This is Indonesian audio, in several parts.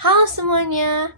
Halo semuanya,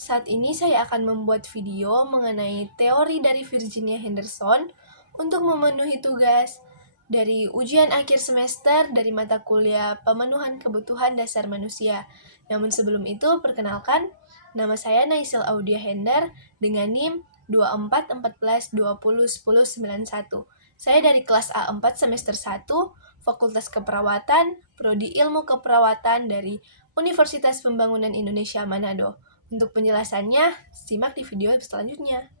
saat ini saya akan membuat video mengenai teori dari Virginia Henderson untuk memenuhi tugas dari ujian akhir semester dari mata kuliah Pemenuhan Kebutuhan Dasar Manusia. Namun sebelum itu, perkenalkan, nama saya Naisel Audia Hender dengan NIM 2414201091. Saya dari kelas A4 semester 1, Fakultas Keperawatan, Prodi Ilmu Keperawatan dari Universitas Pembangunan Indonesia Manado. Untuk penjelasannya, simak di video selanjutnya.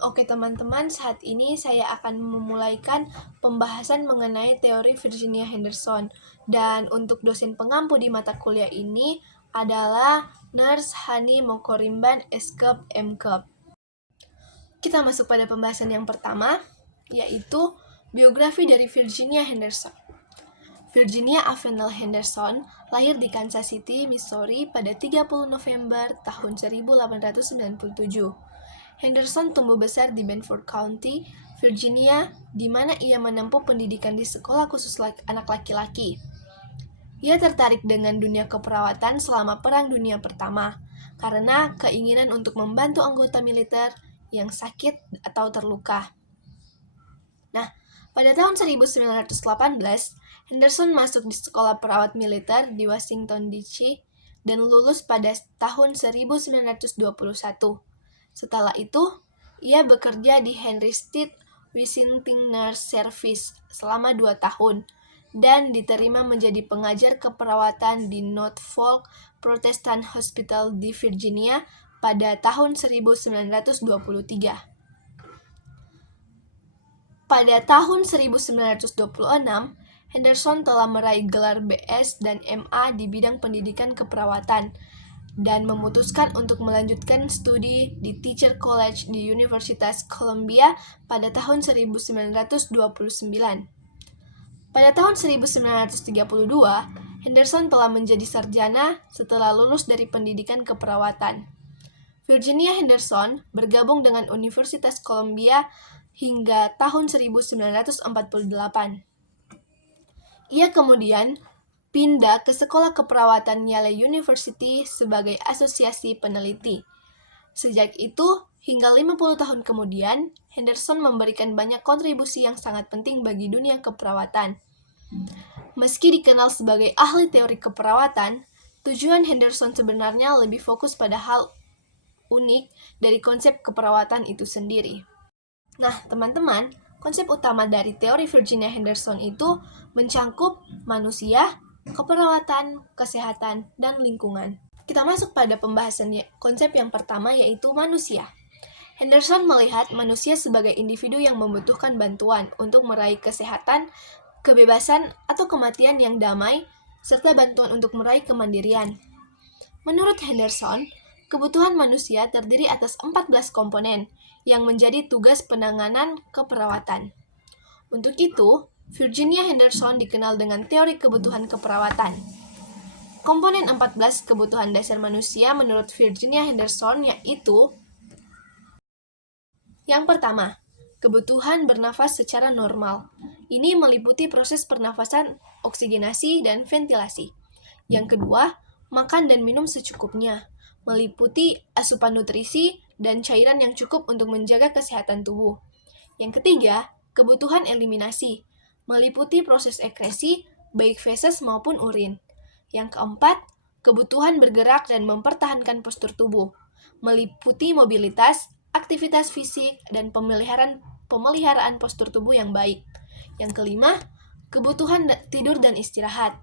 Oke teman-teman, saat ini saya akan memulaikan pembahasan mengenai teori Virginia Henderson. Dan untuk dosen pengampu di mata kuliah ini adalah Nurse Hani Mokorimban Eskep Mkep. Kita masuk pada pembahasan yang pertama, yaitu biografi dari Virginia Henderson. Virginia Avenel Henderson lahir di Kansas City, Missouri pada 30 November tahun 1897. Henderson tumbuh besar di Benford County, Virginia, di mana ia menempuh pendidikan di sekolah khusus anak laki-laki. Ia tertarik dengan dunia keperawatan selama Perang Dunia Pertama, karena keinginan untuk membantu anggota militer yang sakit atau terluka. Nah, pada tahun 1918, Henderson masuk di sekolah perawat militer di Washington DC dan lulus pada tahun 1921. Setelah itu, ia bekerja di Henry Street Visiting Nurse Service selama 2 tahun dan diterima menjadi pengajar keperawatan di Norfolk Protestant Hospital di Virginia pada tahun 1923. Pada tahun 1926, Henderson telah meraih gelar BS dan MA di bidang pendidikan keperawatan dan memutuskan untuk melanjutkan studi di Teacher College di Universitas Columbia pada tahun 1929. Pada tahun 1932, Henderson telah menjadi sarjana setelah lulus dari pendidikan keperawatan. Virginia Henderson bergabung dengan Universitas Columbia hingga tahun 1948. Ia kemudian pindah ke Sekolah Keperawatan Yale University sebagai asosiasi peneliti. Sejak itu, hingga 50 tahun kemudian, Henderson memberikan banyak kontribusi yang sangat penting bagi dunia keperawatan. Meski dikenal sebagai ahli teori keperawatan, tujuan Henderson sebenarnya lebih fokus pada hal unik dari konsep keperawatan itu sendiri. Nah, teman-teman, konsep utama dari teori Virginia Henderson itu mencangkup manusia, keperawatan, kesehatan, dan lingkungan. Kita masuk pada pembahasan konsep yang pertama, yaitu manusia. Henderson melihat manusia sebagai individu yang membutuhkan bantuan untuk meraih kesehatan, kebebasan, atau kematian yang damai, serta bantuan untuk meraih kemandirian. Menurut Henderson, kebutuhan manusia terdiri atas 14 komponen yang menjadi tugas penanganan keperawatan. Untuk itu, Virginia Henderson dikenal dengan teori kebutuhan keperawatan. Komponen 14 kebutuhan dasar manusia menurut Virginia Henderson yaitu: yang pertama, kebutuhan bernafas secara normal. Ini meliputi proses pernafasan, oksigenasi, dan ventilasi. Yang kedua, makan dan minum secukupnya, meliputi asupan nutrisi dan cairan yang cukup untuk menjaga kesehatan tubuh. Yang ketiga, kebutuhan eliminasi, meliputi proses ekresi, baik feses maupun urin. Yang keempat, kebutuhan bergerak dan mempertahankan postur tubuh, meliputi mobilitas, aktivitas fisik, dan pemeliharaan postur tubuh yang baik. Yang kelima, kebutuhan tidur dan istirahat,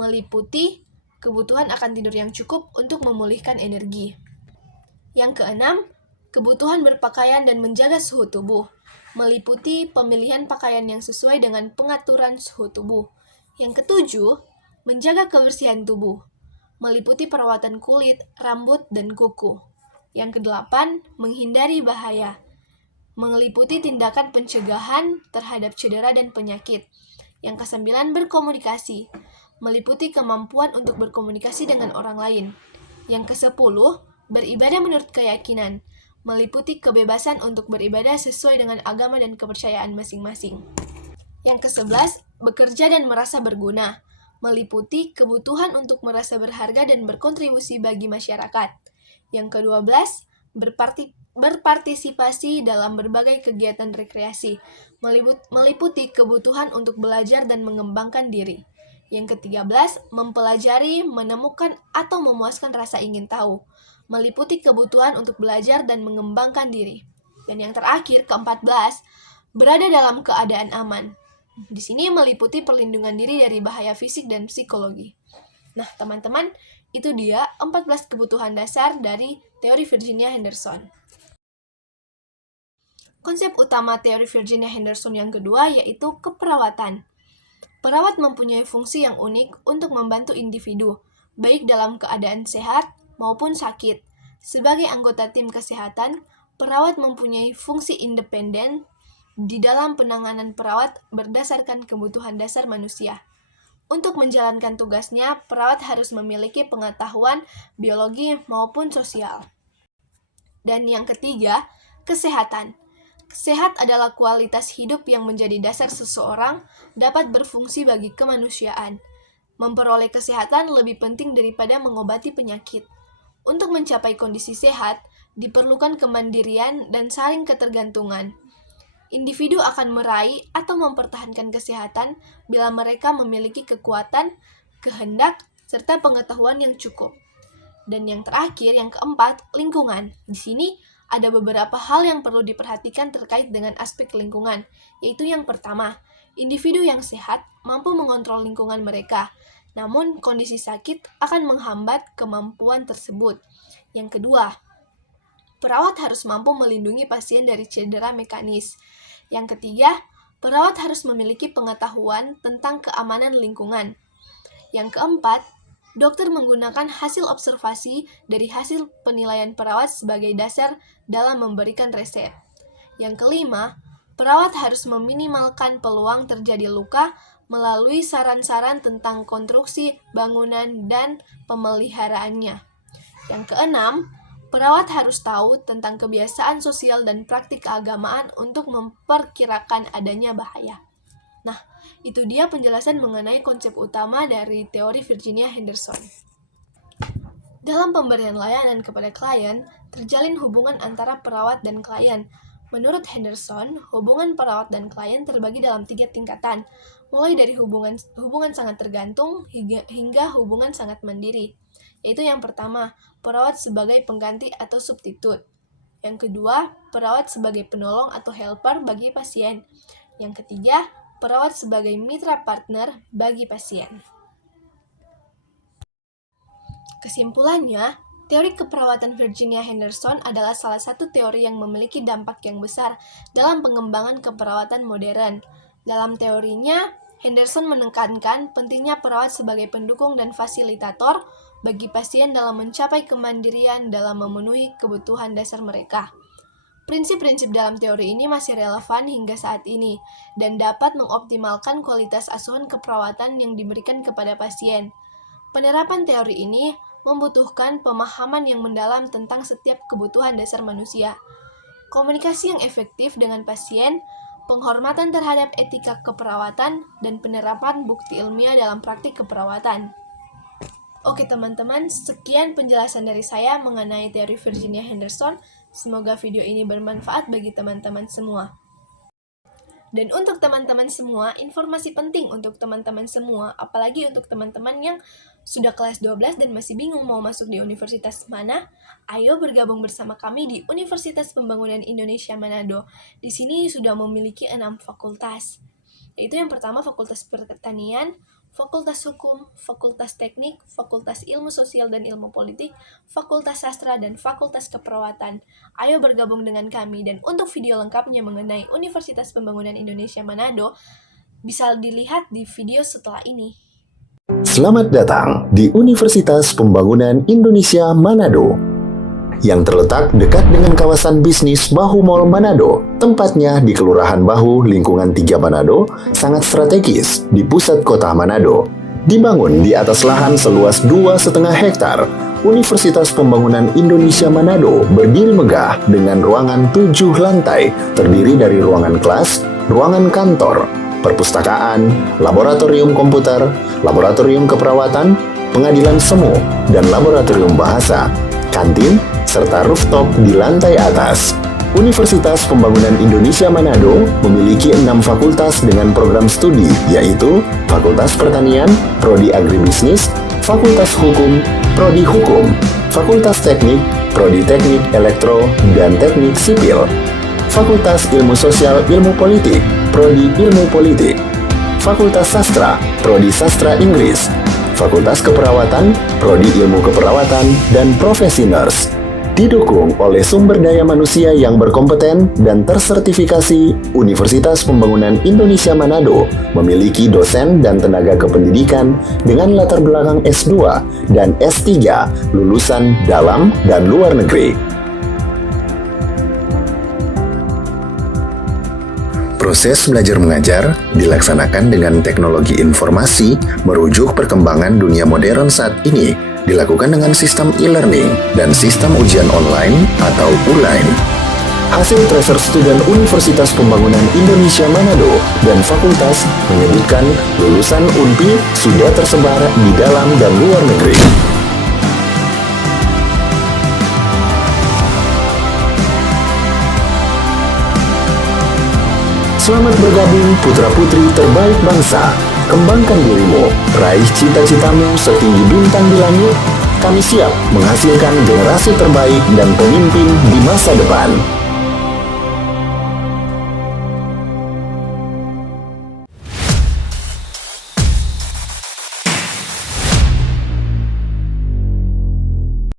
meliputi kebutuhan akan tidur yang cukup untuk memulihkan energi. Yang keenam, kebutuhan berpakaian dan menjaga suhu tubuh, meliputi pemilihan pakaian yang sesuai dengan pengaturan suhu tubuh. Yang ketujuh, menjaga kebersihan tubuh, meliputi perawatan kulit, rambut, dan kuku. Yang kedelapan, menghindari bahaya, meliputi tindakan pencegahan terhadap cedera dan penyakit. Yang kesembilan, berkomunikasi, meliputi kemampuan untuk berkomunikasi dengan orang lain. Yang kesepuluh, beribadah menurut keyakinan, meliputi kebebasan untuk beribadah sesuai dengan agama dan kepercayaan masing-masing. Yang ke-11, bekerja dan merasa berguna, meliputi kebutuhan untuk merasa berharga dan berkontribusi bagi masyarakat. Yang ke-12, berpartisipasi dalam berbagai kegiatan rekreasi, meliputi kebutuhan untuk belajar dan mengembangkan diri. Yang ke-13, mempelajari, menemukan, atau memuaskan rasa ingin tahu, meliputi kebutuhan untuk belajar dan mengembangkan diri. Dan yang terakhir, ke-14, berada dalam keadaan aman. Di sini meliputi perlindungan diri dari bahaya fisik dan psikologi. Nah, teman-teman, itu dia 14 kebutuhan dasar dari teori Virginia Henderson. Konsep utama teori Virginia Henderson yang kedua yaitu keperawatan. Perawat mempunyai fungsi yang unik untuk membantu individu, baik dalam keadaan sehat maupun sakit. Sebagai anggota tim kesehatan, perawat mempunyai fungsi independen di dalam penanganan perawat berdasarkan kebutuhan dasar manusia. Untuk menjalankan tugasnya, perawat harus memiliki pengetahuan biologi maupun sosial. Dan yang ketiga, kesehatan. Sehat adalah kualitas hidup yang menjadi dasar seseorang dapat berfungsi bagi kemanusiaan. Memperoleh kesehatan lebih penting daripada mengobati penyakit. Untuk mencapai kondisi sehat, diperlukan kemandirian dan saling ketergantungan. Individu akan meraih atau mempertahankan kesehatan bila mereka memiliki kekuatan, kehendak, serta pengetahuan yang cukup. Dan yang terakhir, yang keempat, lingkungan. Di sini ada beberapa hal yang perlu diperhatikan terkait dengan aspek lingkungan, yaitu yang pertama, individu yang sehat mampu mengontrol lingkungan mereka, namun kondisi sakit akan menghambat kemampuan tersebut. Yang kedua, perawat harus mampu melindungi pasien dari cedera mekanis. Yang ketiga, perawat harus memiliki pengetahuan tentang keamanan lingkungan. Yang keempat, dokter menggunakan hasil observasi dari hasil penilaian perawat sebagai dasar dalam memberikan resep. Yang kelima, perawat harus meminimalkan peluang terjadi luka melalui saran-saran tentang konstruksi bangunan dan pemeliharaannya. Yang keenam, perawat harus tahu tentang kebiasaan sosial dan praktik keagamaan untuk memperkirakan adanya bahaya. Nah, itu dia penjelasan mengenai konsep utama dari teori Virginia Henderson. Dalam pemberian layanan kepada klien, terjalin hubungan antara perawat dan klien. Menurut Henderson, hubungan perawat dan klien terbagi dalam 3 tingkatan, mulai dari hubungan sangat tergantung hingga hubungan sangat mandiri. Yaitu yang pertama, perawat sebagai pengganti atau substitut. Yang kedua, perawat sebagai penolong atau helper bagi pasien. Yang ketiga, perawat sebagai mitra partner bagi pasien. Kesimpulannya, teori keperawatan Virginia Henderson adalah salah satu teori yang memiliki dampak yang besar dalam pengembangan keperawatan modern. Dalam teorinya, Henderson menekankan pentingnya perawat sebagai pendukung dan fasilitator bagi pasien dalam mencapai kemandirian dalam memenuhi kebutuhan dasar mereka. Prinsip-prinsip dalam teori ini masih relevan hingga saat ini dan dapat mengoptimalkan kualitas asuhan keperawatan yang diberikan kepada pasien. Penerapan teori ini membutuhkan pemahaman yang mendalam tentang setiap kebutuhan dasar manusia, komunikasi yang efektif dengan pasien, penghormatan terhadap etika keperawatan, dan penerapan bukti ilmiah dalam praktik keperawatan. Oke teman-teman, sekian penjelasan dari saya mengenai teori Virginia Henderson. Semoga video ini bermanfaat bagi teman-teman semua. Dan untuk teman-teman semua, informasi penting untuk teman-teman semua, apalagi untuk teman-teman yang sudah kelas 12 dan masih bingung mau masuk di universitas mana, ayo bergabung bersama kami di Universitas Pembangunan Indonesia Manado. Di sini sudah memiliki 6 fakultas, yaitu yang pertama Fakultas Pertanian, Fakultas Hukum, Fakultas Teknik, Fakultas Ilmu Sosial dan Ilmu Politik, Fakultas Sastra, dan Fakultas Keperawatan. Ayo bergabung dengan kami, dan untuk video lengkapnya mengenai Universitas Pembangunan Indonesia Manado, bisa dilihat di video setelah ini. Selamat datang di Universitas Pembangunan Indonesia Manado, yang terletak dekat dengan kawasan bisnis Bahu Mall Manado. Tempatnya di Kelurahan Bahu, lingkungan 3 Manado, sangat strategis di pusat kota Manado. Dibangun di atas lahan seluas 2,5 hektar, Universitas Pembangunan Indonesia Manado berdiri megah dengan ruangan 7 lantai, terdiri dari ruangan kelas, ruangan kantor, perpustakaan, laboratorium komputer, laboratorium keperawatan, pengadilan semu, dan laboratorium bahasa, kantin, serta rooftop di lantai atas. Universitas Pembangunan Indonesia Manado memiliki 6 fakultas dengan program studi, yaitu Fakultas Pertanian, Prodi Agribisnis, Fakultas Hukum, Prodi Hukum, Fakultas Teknik, Prodi Teknik Elektro dan Teknik Sipil, Fakultas Ilmu Sosial Ilmu Politik, Prodi Ilmu Politik, Fakultas Sastra, Prodi Sastra Inggris, Fakultas Keperawatan, Prodi Ilmu Keperawatan, dan Profesi Nurse. Didukung oleh sumber daya manusia yang berkompeten dan tersertifikasi, Universitas Pembangunan Indonesia Manado memiliki dosen dan tenaga kependidikan dengan latar belakang S2 dan S3 lulusan dalam dan luar negeri. Proses belajar mengajar dilaksanakan dengan teknologi informasi merujuk perkembangan dunia modern saat ini, dilakukan dengan sistem e-learning dan sistem ujian online atau ULAIN. Hasil tracer student Universitas Pembangunan Indonesia Manado dan fakultas menyebutkan lulusan UNPI sudah tersebar di dalam dan luar negeri. Selamat bergabung putra-putri terbaik bangsa. Kembangkan dirimu, raih cita-citamu setinggi bintang di langit. Kami siap menghasilkan generasi terbaik dan pemimpin di masa depan.